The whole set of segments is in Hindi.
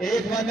1-1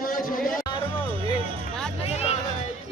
5,000.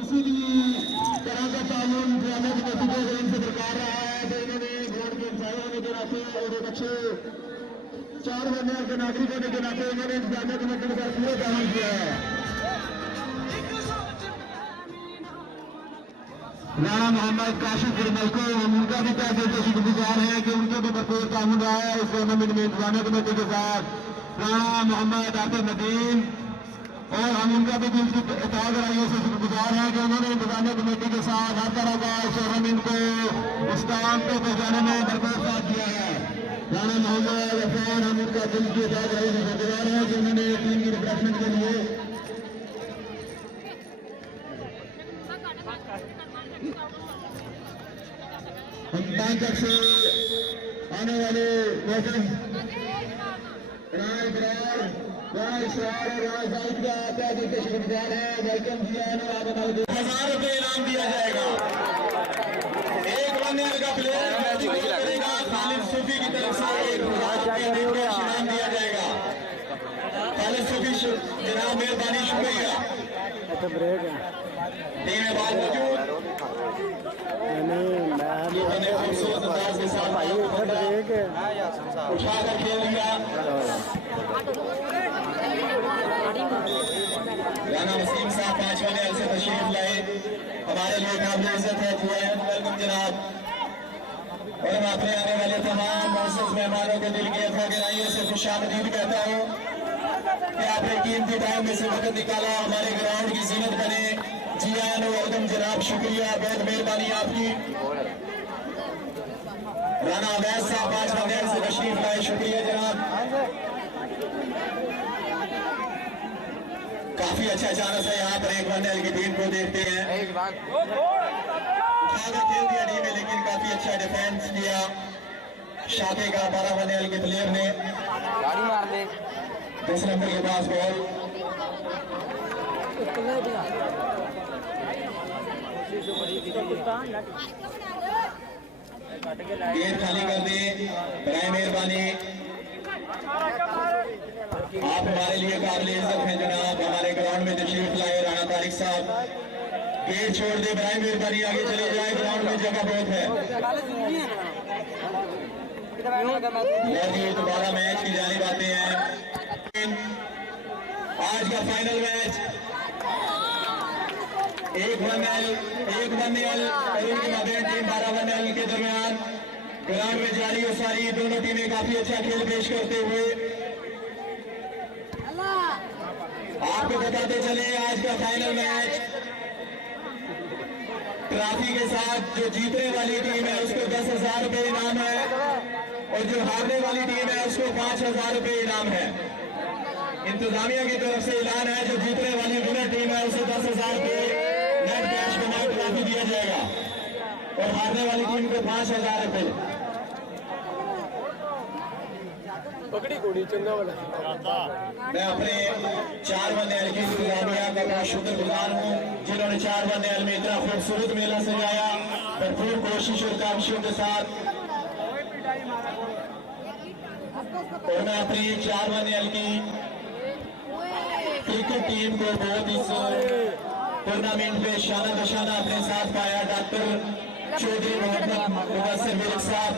किसी भी तरह का ताउन ड्रामा की नतीजे अगर इनसे दरकार रहा है तो इन्होंने ग्राउंड के इंतजाम होने के नाते और एक अच्छे 4 बनने के नागरिक होने के नाते इन्होंने इंतजामिया कमेटी के साथ पूरा ताउन किया है। राणा मोहम्मद काशिफ गुरमल को हम उनका भी तय दिल से शुक्रगुजार हैं कि उनके भी भरपूर ताउन रहा है इस टूर्नामेंट में इंतजामिया कमेटी के साथ। राणा मोहम्मद आसिफ नदीम और हम उनका भी दिल की तय गहराइयों से शुक्रगुजार हैं कि उन्होंने इंतजामिया कमेटी के साथ हर तरह का इस टूर्नामेंट को इस काम को पहुंचाने में भरपूर साथ दिया है। राणा मोहम्मद अफान हम उनका दिल की तय गहराइयों से शुक्रगुजार हैं कि उन्होंने टीम की रिफ्रेशमेंट के लिए हम बैंकॉक से आने वाले मौसम राय बरार राय सवार और राय जाहिद का तय दिल से शुक्रगुजार है। वेलकम किया है। 1000 रुपये इनाम दिया जाएगा। एक बनने का प्लेयर करेगा खालिद सूफी की तरफ से 1000 रुपये इनाम दिया जाएगा। खालिद सूफी जनाब मेहरबानी शुक्रिया। टीम में बात मौजूद खूबसूरत अंदाज के साथ उठाकर खेल लिया। राना वसीम साहब 5 वाले से तशरीफ लाए। हमारे लिए काबिल इज्जत है। वेलकम जनाब। और मैं अपने आने वाले तमाम मुअज़्ज़ज़ मेहमानों को दिल की गहराइयों से खुशामदीद कहता हूँ कि आपने कीमती टाइम में से वक्त निकाला हमारे ग्राउंड की जीनत बने। जियान वेलकम जनाब, शुक्रिया, बहुत मेहरबानी आपकी। राना अवैध साहब 5 वाले से तशरीफ लाए। शुक्रिया जनाब। काफी अच्छा चांस है यहाँ पर। एक वनडे की टीम को देखते हैं। उठाकर खेल दिया टीम में लेकिन काफी अच्छा डिफेंस किया शाखे का 12 वनडे के प्लेयर ने। गाड़ी मार दे। 10 नंबर के पास बॉल गेट खाली कर दे बराए मेहरबानी। आप हमारे लिए काबिल इज्जत हैं जनाब। हमारे ग्राउंड में तशरीफ लाए राणा तारिक साहब। गेट छोड़ दे बराए मेहरबानी, आगे चले जाए, ग्राउंड में जगह बहुत है। मौजूद दोबारा मैच की जानिब आते हैं। आज का फाइनल मैच एक वन एल और इनके माबेन टीम 12 वन एल के दरमियान ग्राउंड में जारी और सारी दोनों टीमें काफी अच्छा खेल पेश करते हुए आपको बताते चले आज का फाइनल मैच ट्रॉफी के साथ जो जीतने वाली टीम है उसको 10,000 रुपये इनाम है और जो हारने वाली टीम है उसको 5,000 रुपये इनाम है। इंतजामिया की तरफ से ऐलान है जो जीतने वाली विनर टीम है उसे 10,000 रुपये नेट कैश में नेट ट्रॉफी दिया जाएगा और हारने वाली टीम को 5,000 रुपये। मैं अपने 4 वन एल की इंतजामिया का बहुत शुक्रगुजार हूँ जिन्होंने 4 वन एल में इतना खूबसूरत मेला सजाया भरपूर कोशिश और काविशों के साथ। और मैं अपनी 4 वन एल की क्रिकेट टीम को बहुत इस टूर्नामेंट में शाना बशाना अपने साथ पाया। डॉक्टर चौधरी मोहम्मद मुबस्सिर मिल्क साहब,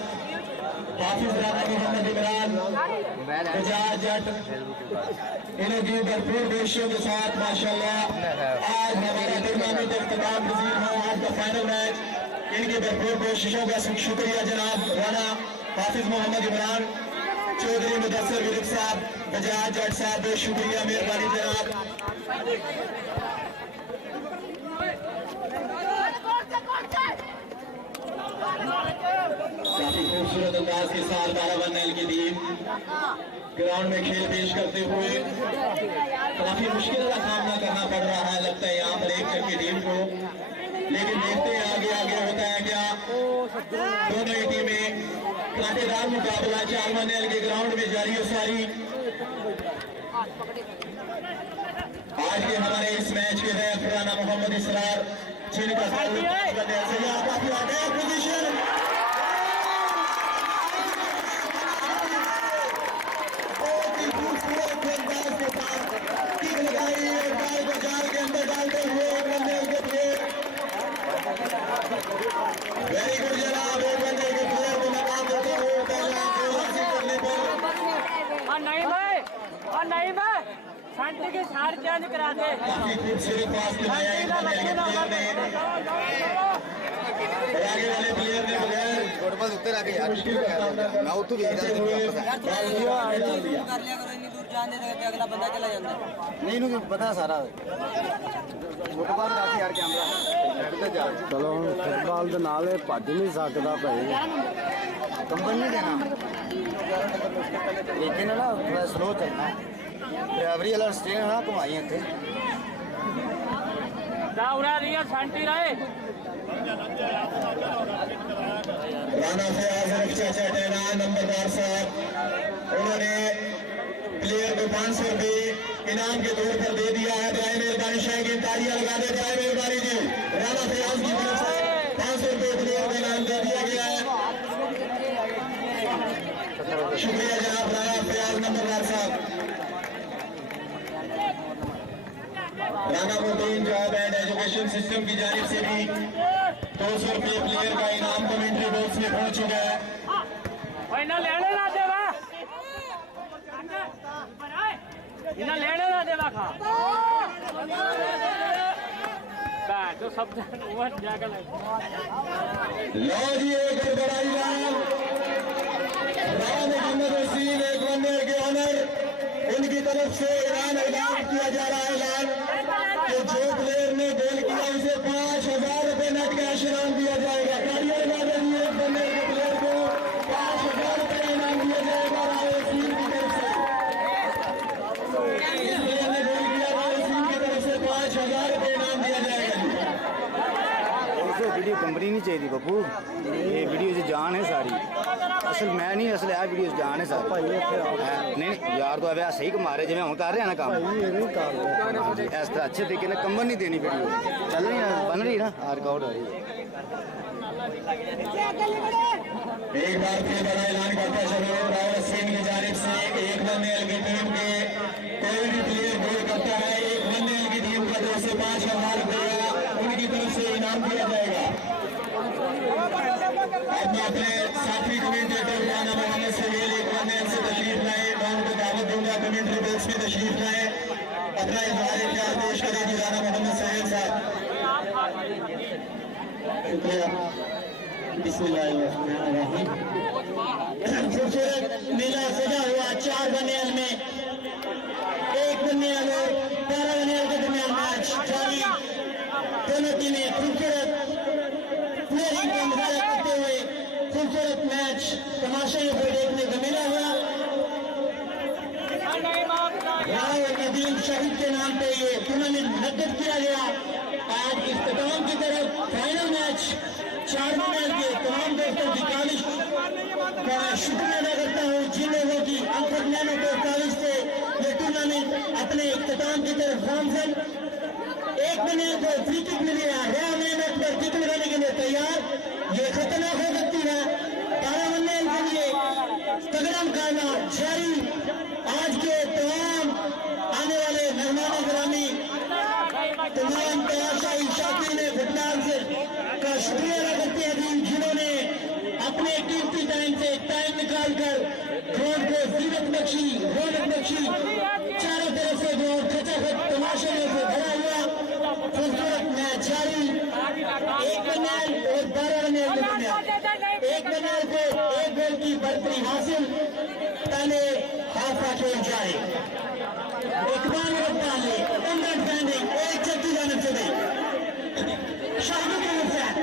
हाफिज राना मोहम्मद इमरान, बजाज जट, इनकी भरपूर कोशिशों के साथ माशाल्लाह आज हमारा टूर्नामेंट इख्तिताम पजीर है। आज का फाइनल मैच इनकी भरपूर कोशिशों का शुक्रिया जनाब राना हाफिज मोहम्मद इमरान, चौधरी मुबस्सिर मिल्क साहब, बजाज जट साहब, बहुत शुक्रिया, मेहरबानी जनाब। काफी खूबसूरत अंदाज के साथ 12 वन एल की टीम ग्राउंड में खेल पेश करते हुए काफी मुश्किल का सामना करना पड़ रहा है लगता है यहाँ पर एक की टीम को, लेकिन देखते हैं आगे आगे होता है क्या। दोनों ही टीमें कांटेदार मुकाबला 4 वन एल के ग्राउंड में जारी और सारी। आज के हमारे इस मैच के है राना मोहम्मद इसरार जिनका पोजीशन के अंदर डालते हुए काफी खूबसूरत पास खिलाया एक बंदे के प्लेयर ने, और आगे वाले प्लेयर ने बगैर फुटबॉल उत्तर आके यार मैं उतो भी करते हुए कर लिया करो, इतनी दूर जाने दे के अगला बंदा चला जाता नहीं इन्हों पता सारा फुटबॉल काफी यार कैमरा ਚਲੋ ਹੁਣ ਫੁੱਟਬਾਲ ਦੇ ਨਾਲ ਇਹ ਭੱਜ ਨਹੀਂ ਸਕਦਾ ਭਾਈ कंपन नहीं देना लेकिन ना थोड़ा स्लो चलना ड्राइवरी वाला स्टेन ना घुमाई इतने उड़ा दिया शांति रहे राणा फयाज रक्षा चटेना नंबरदार साहब, उन्होंने प्लेयर को 500 रुपये इनाम के तौर पर दे दिया है। बराए मेहरबानी शाह की तालियां लगा दे, बराए मेहरबानी जी राणा फयाज की तरफ से 500 रुपये प्लेयर को इनाम दे दिया गया है। शुक्रिया जनाब राणा फयाज नंबरदार साहब। Rana Moteen job and education system की जानिब से भी 200 रुपये प्लेयर का इनाम कमेंट्री बॉक्स में पहुंच चुका है। इन्हें लेने ना देवा इन्हें लेने ना देवा खा तो सब जाकर लो जी एक बड़ाई राम मोहम्मद हसीन एक बंदे के ऑनर, उनकी तरफ से ऐलान किया जा रहा है ऐलान कि जो प्लेयर ने गोल किया उसे 5,000 रुपये नेट कैश इनाम दिया जाएगा। तालियां लगा देंगे एक बंदे के प्लेयर को 5,000 रुपये इनाम दिया जाएगा रायसीन की तरफ से। इस प्लेयर ने गोल किया रायसीन की तरफ से 5,000 रुपये इनाम दिया जाएगा। ऐसे वीडियो कंपनी नहीं चाहिए बब्बू, ये वीडियो से जान है सारी असल मैं नहीं असल है वीडियो से जान है सारी नहीं यार तो अब सही कमा रहे जिम्मे हम कर रहे हैं ना काम इस तरह अच्छे तरीके से कंबन नहीं देनी वीडियो चल रही है बन रही ना रिकॉर्ड हो रही है। एक बार फिर बड़ा ऐलान करता चलो रावत सिंह की जानिब से एक बंदेल की टीम के कोई भी प्लेयर गोल करता है एक बंदेल की टीम का 2 से 5,000 रुपया उनकी तरफ से इनाम दिया जाएगा। अब मैं अपने साथी कमेंटेटर राणा मोहम्मद सहेल एक बंदेल से तशरीफ लाए, मैं उनको दावत दूंगा कमेंट्री बॉक्स में तशरीफ लाए, अपना इजहार ख्याल पेश करेंगे राणा मोहम्मद सहेल साहब। शुक्रिया। बिस्मिल्लाहिर्रहमानिर्रहीम। खूबसूरत मेला सजा हुआ 4 बंदेल में, एक बंदेल और 12 बंदेल के दरमियान मैच जारी। दोनों टीमें खूबसूरत प्लेयरिंग का मुजाहरा करते हुए खूबसूरत मैच तमाशे को देखने को मिला हुआ। राव नदीम शहीद के नाम पे ये टूर्नामेंट मुनक्किद किया गया। आज इख्तिताम की तरफ फाइनल मैच 4 बंदेल के तमाम दोस्तों की काविश का शुक्रिया अदा करता हूँ जिन लोगों की अंकुर नैनो को काविश से ये टूर्नामेंट अपने इख्तिताम की तरफ गामजन। एक बंदेल को फ्री किक मिली है, राह मेहनत पर किक लगाने के लिए तैयार, ये खतरनाक हो सकती है। 12 बंदेल के लिए तगड़ा मुकाबला जारी। आज के तमाम आने वाले मेहमान गिरामी तमाम तमाशाई शाकीन फुटबॉल से का शुक्रिया अदा करते हैं जिन्होंने अपने कीमती टाइम से टाइम निकालकर ग्राउंड को जीवत बख्शी, रौनक बख्शी। चारों तरफ से ग्राउंड खचाखच तमाशे में से भरा हुआ खूबसूरत मैच जारी। एक बंदेल और 12 बंदेल के दरमियान एक बंदेल को 1 गोल की बढ़तरी हासिल। पहले हाफ का खेल जारी। इकबाल रब्बानी अंडर स्टैंडिंग एक चक्की जाने से गई शाहिद के नुकसान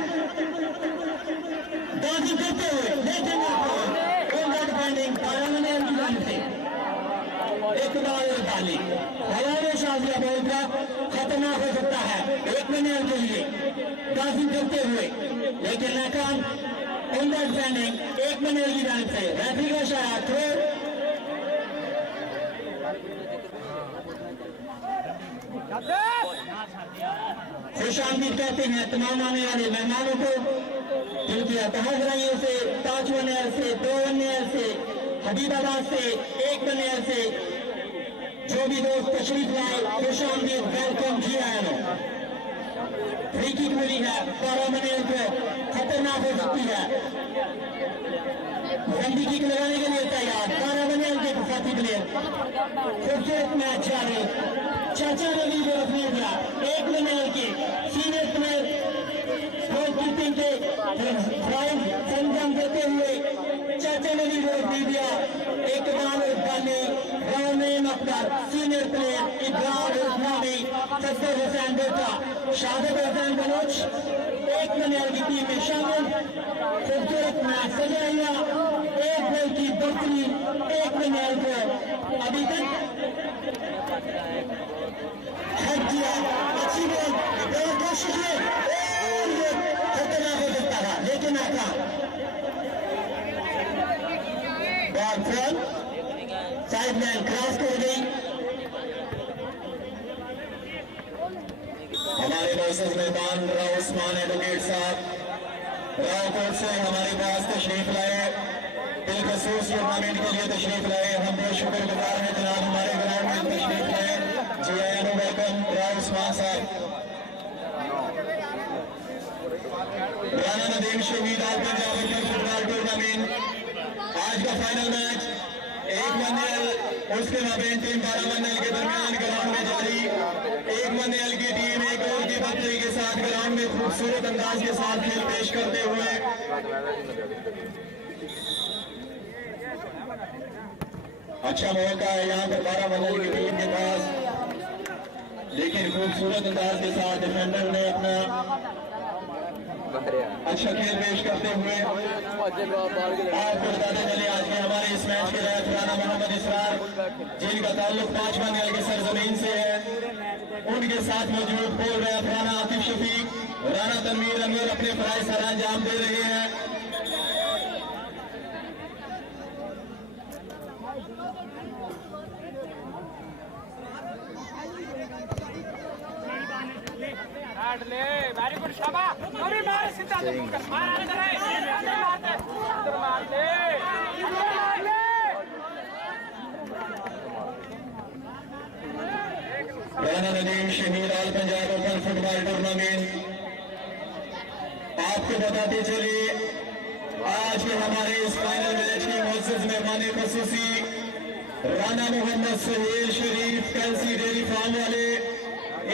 दादी करते हुए लेकिन अंडर स्टैंडिंग पार्लियामेंट की जाने से इकबाल रब्बानी हवाले शाजिया बॉल का खतरनाक हो सकता है एक बंदेल के लिए दादी करते हुए लेकिन नाकाम। अंडर स्टैंडिंग एक बंदेल की जाने से रेफरी का इशारा थ्रो। खुश आमदीद कहते हैं तमाम आने वाले मेहमानों को जिनकी अतहाजराइयों से, ताज बनेर से, 2 बनेर से, हबीबाबाद से, 1 बनेर से जो भी दोस्त तशरीफ लाए खुश आमदीद वेलकम जी आए हो। फ्री किक मिली है 12 बनेर को, खतरनाक हो सकती है। लंबी किक लगाने के लिए तैयार 12 बनेर के साथी प्लेयर। खूबसूरत मैच जारी। चाचा रवि को रखने दिया 1 नंबर के सीनियर प्लेयर स्पोर्ट कीपिंग के राउंड संजम देते हुए चाचा रवि को रखने दिया Iqbal Irfani round Akhtar senior player Ibrahim Irfani Safdar Hussain बेटा शाहिद हुसैन बलोच 1 नंबर की टीम में शामिल खूबसूरत मैच सजाया 1 गोल की बढ़तरी 1 नंबर को अभी तक हट किया अच्छी बॉल बहुत कोशिश है और ये खतरनाक हो सकता था लेकिन नाकाम ball fall side line cross कर गई हमारे मौसम मेहमान राव उस्मान एडवोकेट साहब रावकोट से हमारे पास तशरीफ लाए बिलखसूस टूर्नामेंट के लिए तशरीफ लाए हम बहुत शुक्रगुजार हैं जनाब हमारे ग्राउंड में तशरीफ लाए जी I know welcome Rao Usman साहब राना नदीम शहीद आल पंजाब फुटबॉल टूर्नामेंट आज का फाइनल मैच 1-1 उसके माबेन टीम 12 के दरमियान ग्राउंड में जारी 1-1 की टीम 1 गोल की बढ़तरी के साथ ग्राउंड में खूबसूरत अंदाज के साथ खेल पेश करते हुए अच्छा मौका है यहाँ पर 12 की टीम के पास लेकिन खूबसूरत अंदाज के साथ डिफेंडर ने अपना अच्छा खेल पेश करते हुए आपको बताते चले आज के हमारे इस मैच के तहत राना मोहम्मद इसरार जिनका ताल्लुक 5 नंबर की सरजमीन से है उनके साथ मौजूद बोल रहे राना आतिफ शफीक राना तनवीर अनवर अपने फराइज सर अंजाम दे रहे हैं वेरी गुड शाबाश अभी मार सीधा मार आने दे अंदर मार दे राना नदीम शहीद आल पंजाब ओपन फुटबॉल टूर्नामेंट आपको बताते चलिए आज के हमारे इस फाइनल मैच की मुअज़्ज़ज़ मेहमान ख़ुसूसी राना मोहम्मद सुहेल शरीफ कैंसी डेयरी फार्म वाले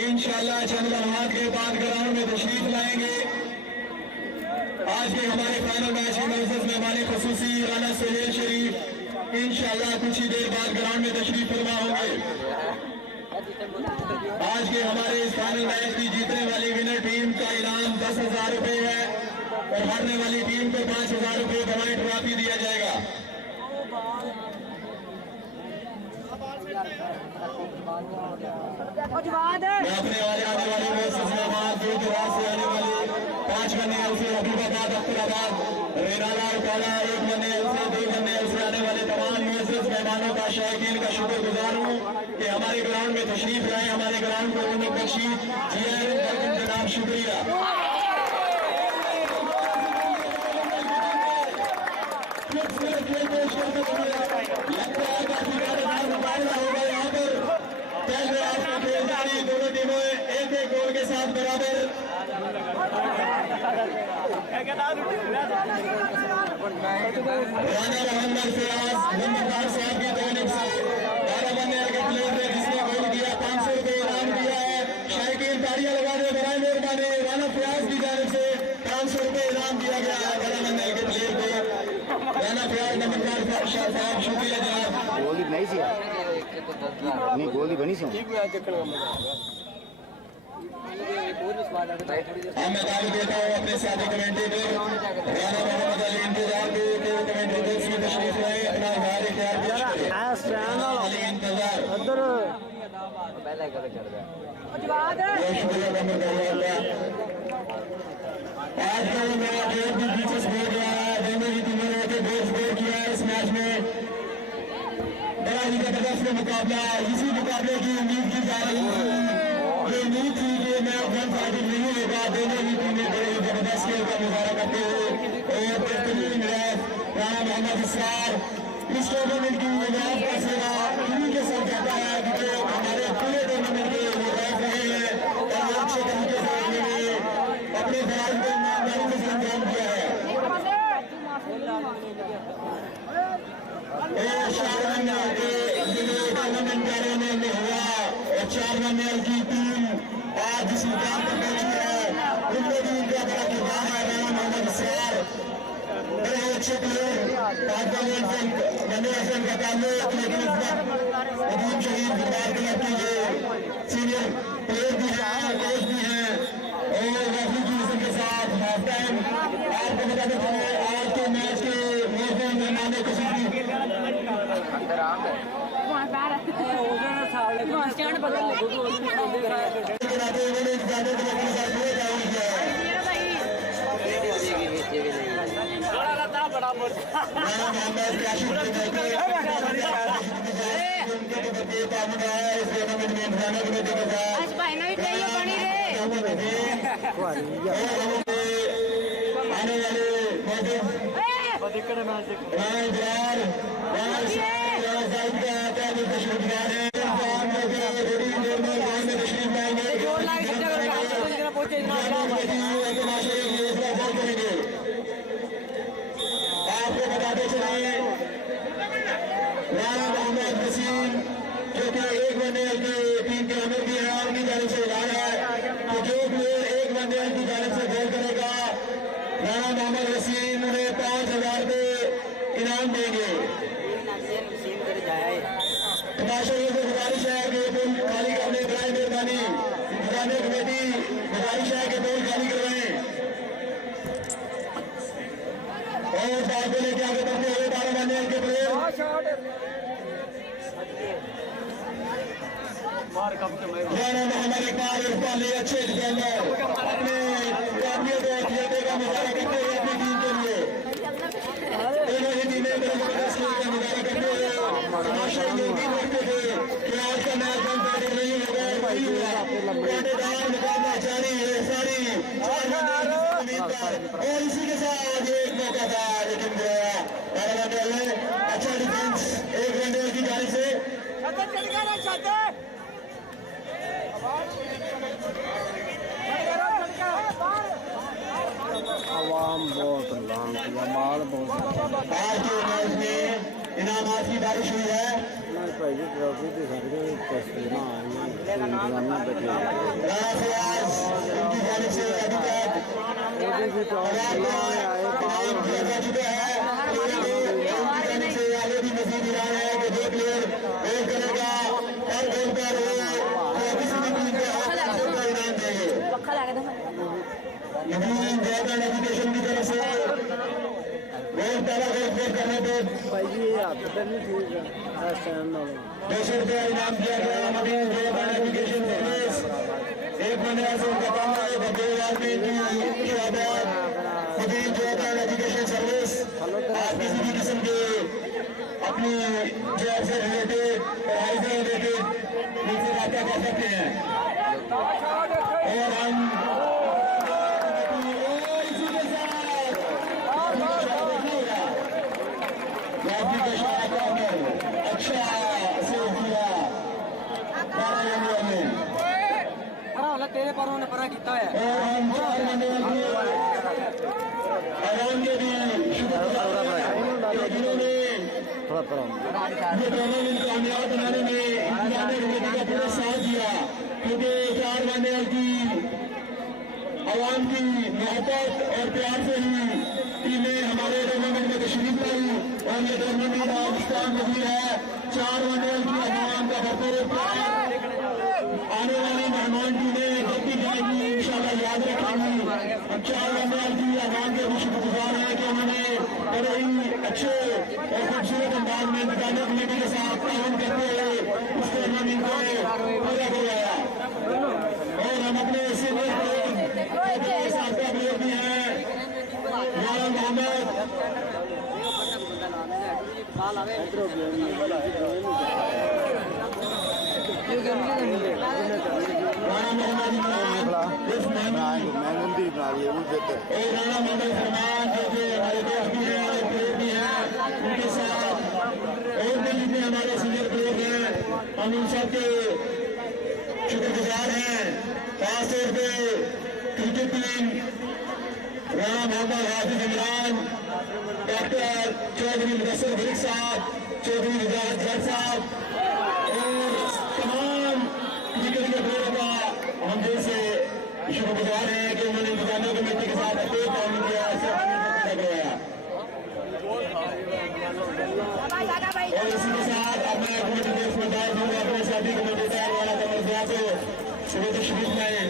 इंशाअल्लाह चंद लम्हात के बाद ग्राउंड में तशरीफ लाएंगे आज के हमारे फाइनल मैच के मुअज़्ज़ज़ मेहमान ख़ुसूसी राना सुहेल शरीफ इंशाअल्लाह कुछ ही देर बाद ग्राउंड में तशरीफ फरमा होंगे आज के हमारे इस फाइनल मैच की जीतने वाली विनर टीम का इनाम 10,000 रुपए है और हारने वाली टीम को 5,000 रुपए गवाई ट्रॉफी दिया जाएगा मैं अपने आने वाली मेहमान दूर दराज से आने वाली 5 बनने से हबीबाबाद अख्तराबाद रेनाला उकाला 1 बनने से 2 बनने से आने वाले तमाम मुअज़्ज़ज़ मेहमानों का शायकीन का शुक्रगुजार हूँ कि हमारे ग्राउंड में तशरीफ लाए हमारे ग्राउंड को उन्होंने बख्शी जनाब शुक्रिया लगता है काफी मुकाबला होगा यहाँ पर पहले आपको खेल जारी दोनों टीमों 1-1 गोल के साथ बराबर राना मोहम्मद फियाज नंबरदार साहब की जानिब से 12 बनने के प्लेयर ने जिसने गोल किया 500 रुपये इनाम दिया है शायकीन तालियां लगा दे बराए मेहरबानी राना फियाज की जानिब से 500 रुपये इनाम दिया गया है 12 बनने के प्लेयर को राना फियाज नंबरदार साहब शुक्रिया जनाब गोली नहीं सी नहीं गोली बनी सी मैं दावे देता हूँ अपने साथी कमेंटेटर राना मोहम्मद अली इंतजार के कमेंटेटर की तशरीफ लाए अपना इज़हार ख्याल पेश करें अली इंतजार बहुत शुक्रिया नंबर आज का ये मैच बहुत ही दिलचस्प हो गया है दोनों ही टीमों ने गोल स्कोर किया है इस मैच में बड़ा ही जबरदस्त मुकाबला इसी मुकाबले की उम्मीद की जा रही है ये उम्मीद थी कि मैच वन साइडेड नहीं होगा दोनों ही टीमें बड़े ही जबरदस्त खेल का मुजाहरा करते हुए और बेहतरीन मैच राना मोहम्मद इसरार इस टूर्नामेंट की निजात का सेवा इन्हीं के सर जाता है क्योंकि हमारे पूरे टूर्नामेंट के निजात रहे हैं और अच्छे तरीके से उन्होंने अपने फराज को ईमानदारी से अंजाम दिया है टूर्नामेंट में हुआ और 4 इस मुकाम पर पहुंची है उनमें भी उनका बड़ा किरदार है। राणा मोहम्मद इसरार बड़े अच्छे प्लेयर, पाकिस्तान बने हसन का ताल्लुक, लेकिन इस वक्त अदीम शहीद किरदार क्लब के ये सीनियर प्लेयर भी हैं, कोच भी हैं और रेफरी की उनके साथ हाफ टाइम। आपको बताते चले आज के मैच के मेजबान मेहमान कशीदी स्टैंड बदल ले आपको बताते चले राणा मोहम्मद वसीम जो कि एक वनडे की टीम के अमर भी है, उनकी जानिब से ऐलान है कि जो प्लेयर एक वनडे की जानिब से गोल करेगा राणा मोहम्मद वसीम उन्हें 5,000 रुपये इनाम देंगे। तमाशे से गुजारिश है कि पुल खाली करने कराए मेहरबानी, इंतजामिया कमेटी गुजारिश है कि पुल खाली करवाएं और बात को लेकर आगे बढ़ते हुए 12 वनडे के प्लेयर राणा मोहम्मद इकबाल इरफान लिए अच्छे डिफेंडर अपने काबिलियत और खिलाते का मुजाहरा करते हुए अपनी टीम के लिए दोनों ही टीमें बड़े जबरदस्त खेल का मुजाहरा करते हुए तमाशा ये उम्मीद रखते थे कि आज का मैच कंपेटिटिव नहीं होगा और वही हुआ। कांटेदार मुकाबला जारी है सारी और इसी के साथ आज एक मौका था लेकिन गया अच्छा डिफेंस एक वनडे की जानिब से आवाम बहुत लांग माल बहुत आज के मैच में इनामात की बारिश हुई है। भाई ट्रॉफी की सारी तस्वीरें आ रही हैं बैठे राणा फयाज उनकी जानिब से अभी तक आए इनाम दिया जा चुका है। उनकी जानिब से आगे भी मजीद इनाम है कि जो प्लेयर गोल करेगा हर गोल पर वो किसी भी टीम के हाथ का इनाम देंगे। नवीन जयगढ़ एजुकेशन की तरफ से गोल पहला गोल स्कोर करने पर भाई ये हाथ पे नहीं ठीक है ₹200 इनाम दिया गया। नवीन जयगढ़ एजुकेशन सर्विस एक महीने से उनका काम है बदौलत में नवीन जयगढ़ एजुकेशन सर्विस आप किसी भी किस्म के अपनी जॉब से रिलेटेड पढ़ाई से रिलेटेड मुझसे रब्ता कर सकते हैं और हम अच्छा से किया तेरे परों ने परा किया है और हम 4 वनडे आवाम के भी शुक्रगुजार हैं जिन्होंने थोड़ा ये टूर्नामेंट कामयाब बनाने में इंतजामिया कमेटी का पूरा साथ दिया क्योंकि 4 वनडे की आवाम की मोहब्बत और प्यार से ही टीमें हमारे टूर्नामेंट में तशरीफ लाई और ये टूर्नामेंट पाकिस्तान वजीर है। 4 वनडे की आवाम का भरपूर प्यार आने वाली मेहमान टीमें जब भी जाएंगी इंशाल्लाह याद रखेंगी। हम 4 वनडे की आवाम के भी शुक्रगुजार हैं कि उन्होंने बड़े ही अच्छे और खूबसूरत अंदाज में इंतजामिया कमेटी के साथ काम करते हुए इस टूर्नामेंट को पूरा करवाया और हम अपने सीनियर साथ भी हैं राणा मोहम्मद राणा मोहम्मद फरमान जो कि हमारे दोस्त भी हैं और प्लेयर भी हैं उनके साथ और भी जितने हमारे सीनियर प्लेयर हैं हम उन सब के शुक्रगुजार हैं। खासतौर पे क्रिकेट टीम राणा मोहम्मद हाफिज इमरान, डॉक्टर चौधरी मुदस्सिर वरीक साहब, चौधरी रिजाज जट साहब और तमाम क्रिकेट के प्लेयरों का हम दिल से वो तशरीफ लाए।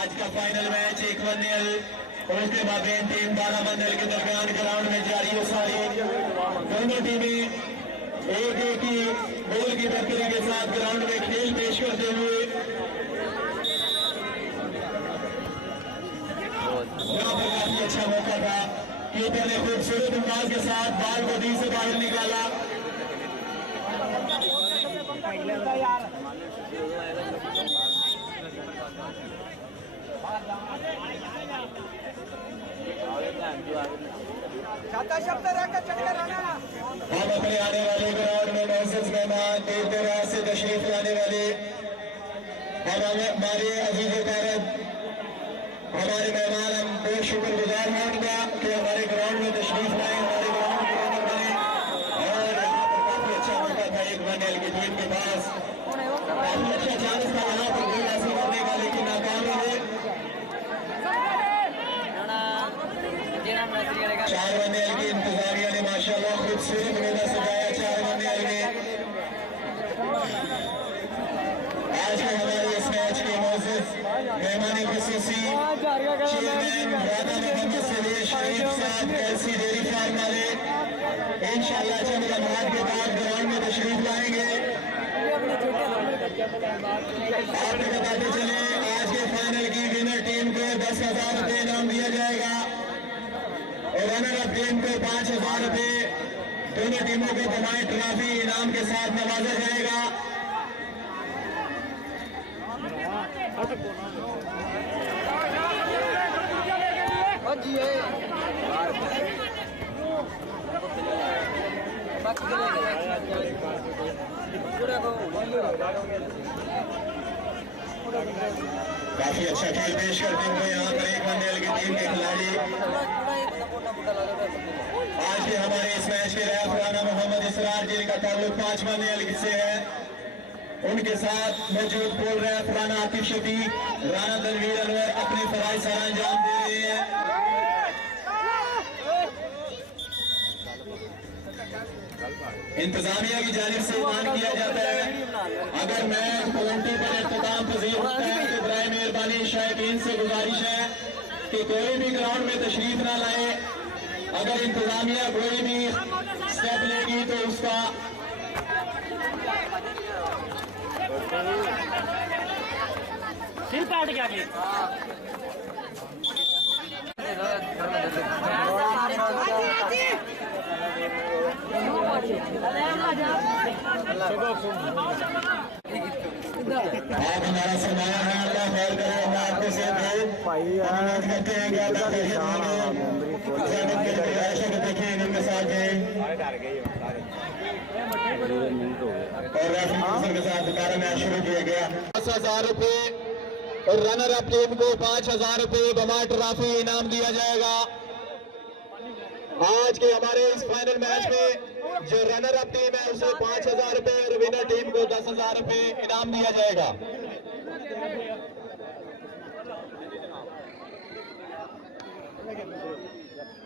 आज का फाइनल मैच 1-1 और उसके बाद टीम 12 बंदल के दरमियान ग्राउंड में जारी है। सारी दोनों टीमें एक ही गोल की बरकरी के साथ ग्राउंड में खेल पेश करते हुए यहाँ पर काफी अच्छा मौका था। कीपर ने खूबसूरत अंदाज के साथ बॉल को डी से बाहर निकाला। हम अपने आने वाले ग्राउंड में मोअज़्ज़ज़ मेहमान दूर दराज से तशरीफ लाने वाले और हमारे अजीज़ भारत हमारे मेहमान, हम बहुत शुक्रगुजार हैं उनका कि हमारे ग्राउंड में तशरीफ लाए, हमारे ग्राउंड में रौनक बनाए। और यहाँ पर काफी अच्छा मौका था 1-1 की टीम के पास, काफी अच्छा चांस था यहाँ पर गोल हासिल करने का, लेकिन नाकाम रहे। 4-1 की इंतजारिया ने माशाल्लाह खूबसूरत मैदान सजाया। 4-1 में आज के हमारे इस मैच के मोअज़्ज़ज़ मेहमान खुसूसी चेयरमैन राधा मोहम्मद सलीम शरीफ साहब एलसी डेयरी फार्म वाले इंशाअल्लाह चंद लम्हात के बाद ग्राउंड में तशरीफ लाएंगे। आपको बताते चले आज के फाइनल की विनर टीम को 10,000 रुपये इनाम दिया जाएगा और रनर अप टीम को 5,000 रुपये। दोनों टीमों को बधाई ट्रॉफी इनाम के साथ नवाजा जाएगा। काफी अच्छा खेल पेश करते हुए यहाँ पर 1-1 की टीम के खिलाड़ी आज के हमारे इस मैच के रेफ राना मोहम्मद इसरार जिनका ताल्लुक 5-1 से है, उनके साथ मौजूद बोल रेफ राना आतिफ शफीक, राना तनवीर अनवर अपने फराइज सर अंजाम दे रहे हैं। इंतजामिया की जानिब से ऐलान किया जाता है अगर मैच काउंटी पर इख्तिताम पजीर होता है तो बराए मेहरबानी शायकीन से गुजारिश है कि कोई भी ग्राउंड में तशरीफ ना लाए। अगर इंतजामिया कोई भी स्टेप लेगी तो उसका सिर काट गया जी। आप हमारा सरमाया है, अल्लाह खैर करे। हम आपको से उम्मीद करते हैं कि अल्लाह के देखिए इनके साथ गए और रेफरी के साथ दोबारा मैच शुरू किया गया। 10,000 रुपये और रनर अप टीम को 5,000 रुपये बमा ट्रॉफी इनाम दिया जाएगा। आज के हमारे इस फाइनल मैच में जो रनर अप टीम है उसे 5,000 रुपये और विनर टीम को 10,000 रुपये इनाम दिया जाएगा।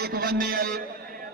1 1-0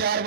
4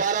12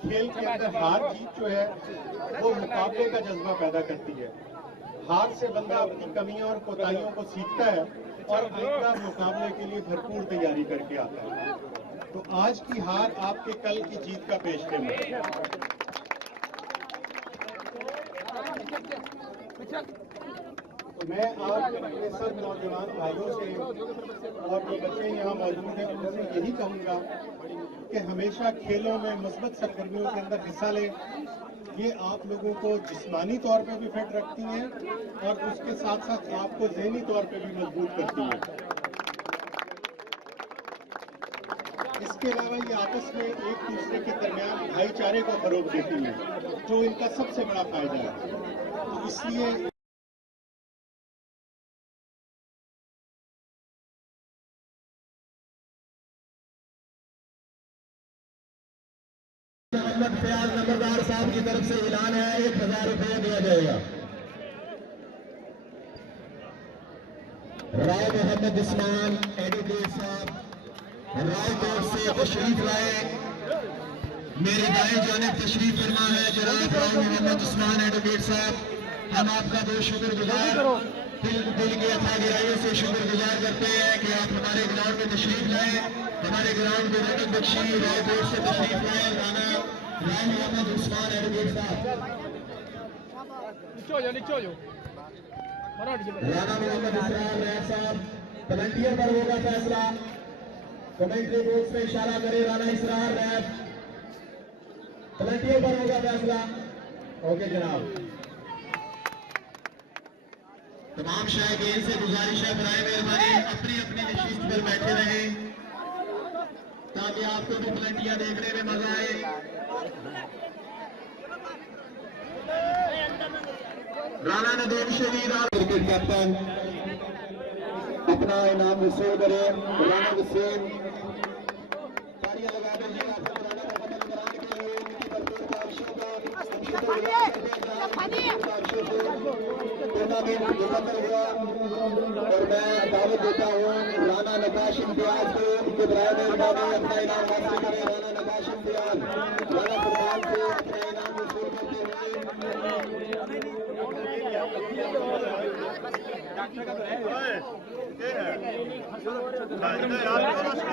खेल के अंदर हार जीत जो है वो मुकाबले का जज्बा पैदा करती है। हार से बंदा अपनी कमियों और कोताहियों को सीखता है और आइंदा मुकाबले के लिए भरपूर तैयारी करके आता है। तो आज की हार आपके कल की जीत का पेशकम है। तो मैं आज अपने सब नौजवान भाइयों से और जो बच्चे यहाँ मौजूद हैं उनसे यही कहूँगा कि हमेशा खेलों में मुस्बत सरगर्मियों के अंदर हिस्सा लें। ये आप लोगों को जिस्मानी तौर पे भी फिट रखती हैं और उसके साथ साथ आपको ज़हनी तौर पे भी मजबूत करती हैं। इसके अलावा ये आपस में एक दूसरे के दरमियान भाईचारे को फरोग देती हैं, जो इनका सबसे बड़ा फायदा है। तो इसलिए मोहम्मद फयाज नंबरदार साहब की तरफ से ऐलान है 1000 रुपया दिया जाएगा। राय मोहम्मद उस्मान एडवोकेट साहब रायकोट से तशरीफ लाए। मेरी दाएं जानिब तशरीफ फरमा है जनाब राय मोहम्मद उस्मान एडवोकेट साहब। हम आपका बहुत शुक्रगुजार दिल के अथा गहराइयों से शुक्रगुजार करते हैं कि आप हमारे ग्राउंड में तशरीफ लाए, हमारे ग्राउंड में रौनक बख्शी। रायकोट से तशरीफ लाए राय मोहम्मद उस्मान एडवोकेट साहब। राणा मोहम्मद इसरार रैब साहब वॉलंटियर पर होगा फैसला। कमेंट्री बॉक्स में इशारा करे राणा इसरार रैब वॉलंटियर पर होगा फैसला। ओके जनाब। तमाम शायकीन से गुजारिश है बराए मेहरबानी अपनी अपनी नशिस्त पर बैठे रहे ताकि आपको भी वॉलंटियर देखने में मजा आए। राणा नदीम शहीद क्रिकेट कैप्टन अपना इनाम वसूल करे। राणा वसीम तालियां लगा दीजिए आपको पुराने मुकम्मल कराने के लिए उनकी भरपूर कोशिशों का टूर्नामेंट मुकम्मल हुआ और मैं दावत देता हूँ राणा नकाश इम्तियाज को कि बराए मेहरबानी अपना इनाम हासिल करें। राणा नकाश इम्तियाज राणा फरमान से अपना इनाम वसूल करते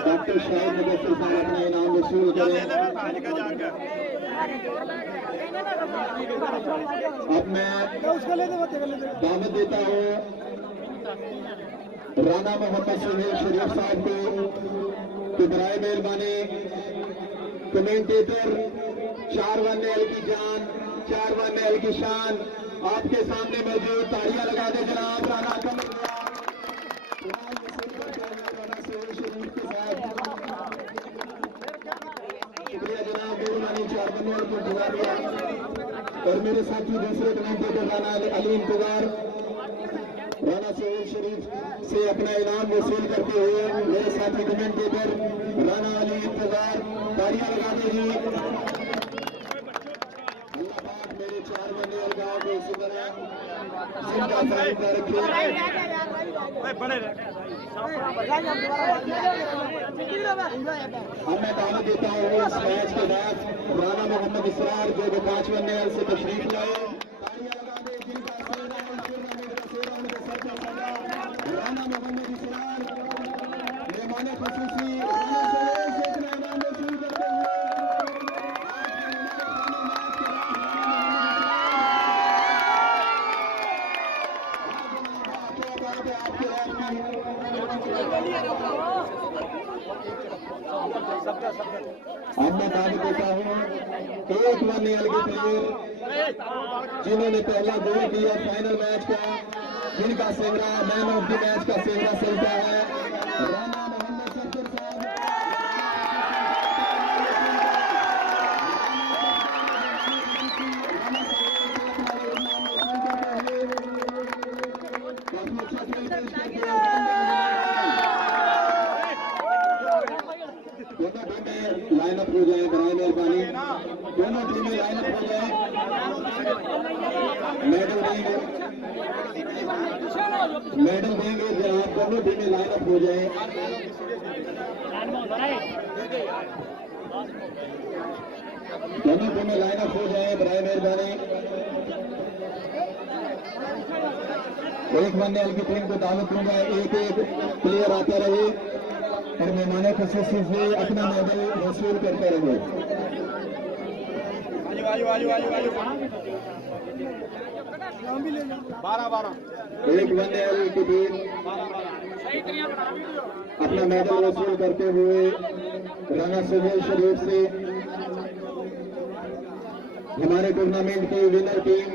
डॉक्टर शाहिद मुदस्सिर साहब अपना इनाम वसूल करें। अब मैं दावत देता हूँ राणा मोहम्मद सुहेल शरीफ साहब को बराए मेहरबानी कमेंटेटर 4-1 की जान 4-1 की शान आपके सामने मौजूद। तालियां लगा दे जनाब राणा कमल शरीफ के साथ। शुक्रिया जनाब मेहरबानी 4-1 को दुआ दिया। और मेरे साथी दूसरे कमेंटेटर राणा अली इंतजार राणा सोहेल शरीफ से अपना इनाम वसूल करते हुए मेरे साथी कमेंटेटर राणा अली इंतजार तालियां लगा दीजिए। अल्लाह पाक मेरे 4-1 गांव को इसी तरह जिंदा साहित्य रखे। अब मैं दावत देता हूँ इस मैच के बाद राणा मोहम्मद इसरार जो 5-1 से तशरीफ लाए। तालियां लगा दे जिनका राणा मोहम्मद इसरार मेहमान खुसूसी राणा सोहेल से अपना इनाम वसूल करते हुए अब मैं दावत देता हूँ 1-1 के प्लेयर जिन्होंने पहला गोल किया फाइनल मैच का, जिनका सेहरा मैन ऑफ द मैच का सेहरा चलता है राणा मोहम्मद सफदर साहब। काफी अच्छा खेल पेश करते हैं। दोनों टीमें लाइन अप हो जाए बराए मेहरबानी। दोनों टीमें लाइन अप हो जाए। मेडल देंगे जनाब। दोनों टीमें लाइन अप हो जाए। दोनों टीमें लाइन अप हो जाए बराए मेहरबानी। एक बनने वाली की टीम को दावत दूंगा, एक एक प्लेयर आते रहे और मेहमान खसूसी से अपना मेडल वसूल करते रहे। एक बनने वाली की टीम अपना मेडल वसूल करते हुए राना सुहेल शरीफ से हमारे टूर्नामेंट की विनर टीम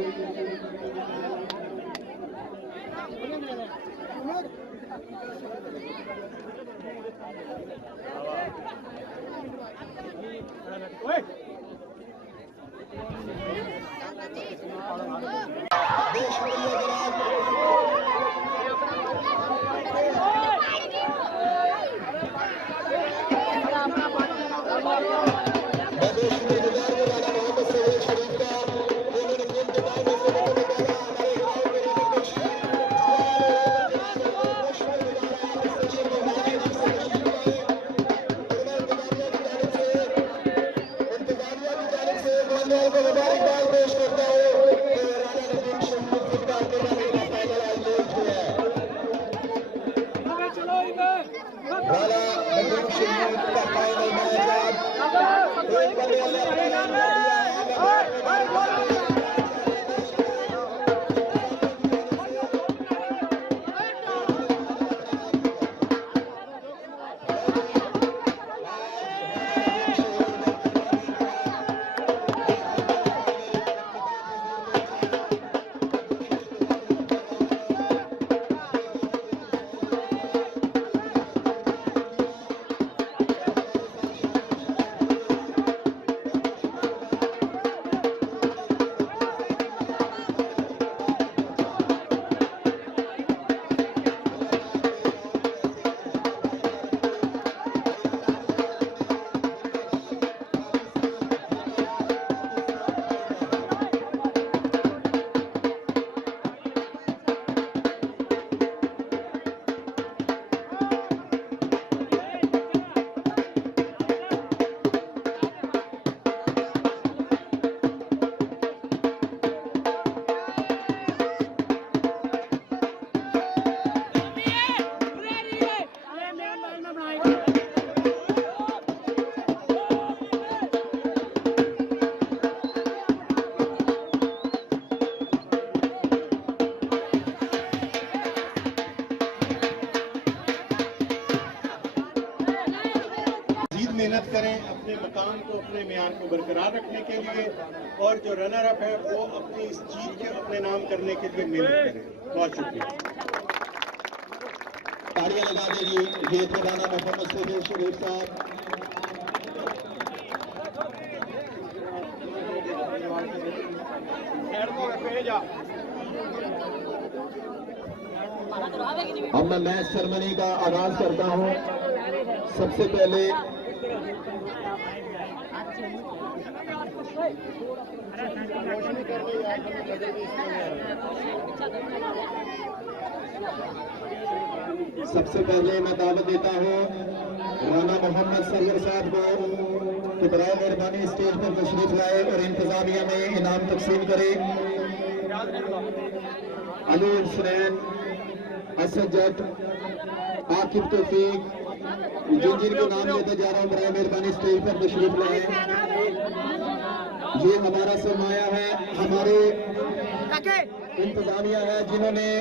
मेहनत करें अपने मकाम को, अपने म्यार को बरकरार रखने के लिए, और जो रनर अप है वो अपनी इस जीत के अपने नाम करने के लिए मेहनत करें। बहुत शुक्रिया। तालियां लगा दीजिए ये थे राना मोहम्मद सुहेल शरीफ साहब। अब मैं मैच सेरेमनी का आगाज करता हूं। सबसे पहले मैं दावत देता हूं राना मोहम्मद सरवर साहब को कि बराए मेहरबानी स्टेज पर तशरीफ लाए और इंतजामिया में इनाम तकसीम करें। अली हुसैन, असद जट, आकिब तौफीक, जिनको नाम लेते जा रहा हूं, बराए मेहरबानी स्टेज पर तशरीफ लाए। ये हमारा सरमाया है, हमारे इंतजामिया है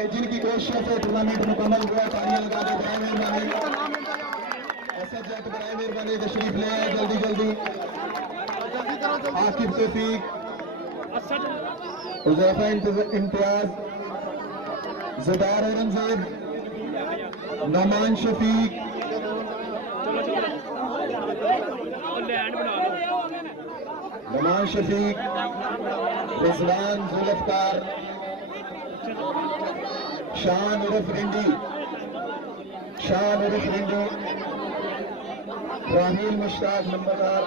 जिनकी कोशिशों से टूर्नामेंट मुकम्मल हुआ। तालियां लगा दो बराए मेहरबानी। असद जट बराए मेहरबानी तशरीफ ले आए जल्दी जल्दी। आकिब तौफीक, हुज़ैफा इम्तियाज, ज़ुबैर औरंगज़ेब, नमान शफीक, नमान शफीक, रिजवान जुल्फ़कार, शान उर्फ रिंडी, राहील मुश्ताक नंबरदार,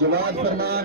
जवाद फरमान,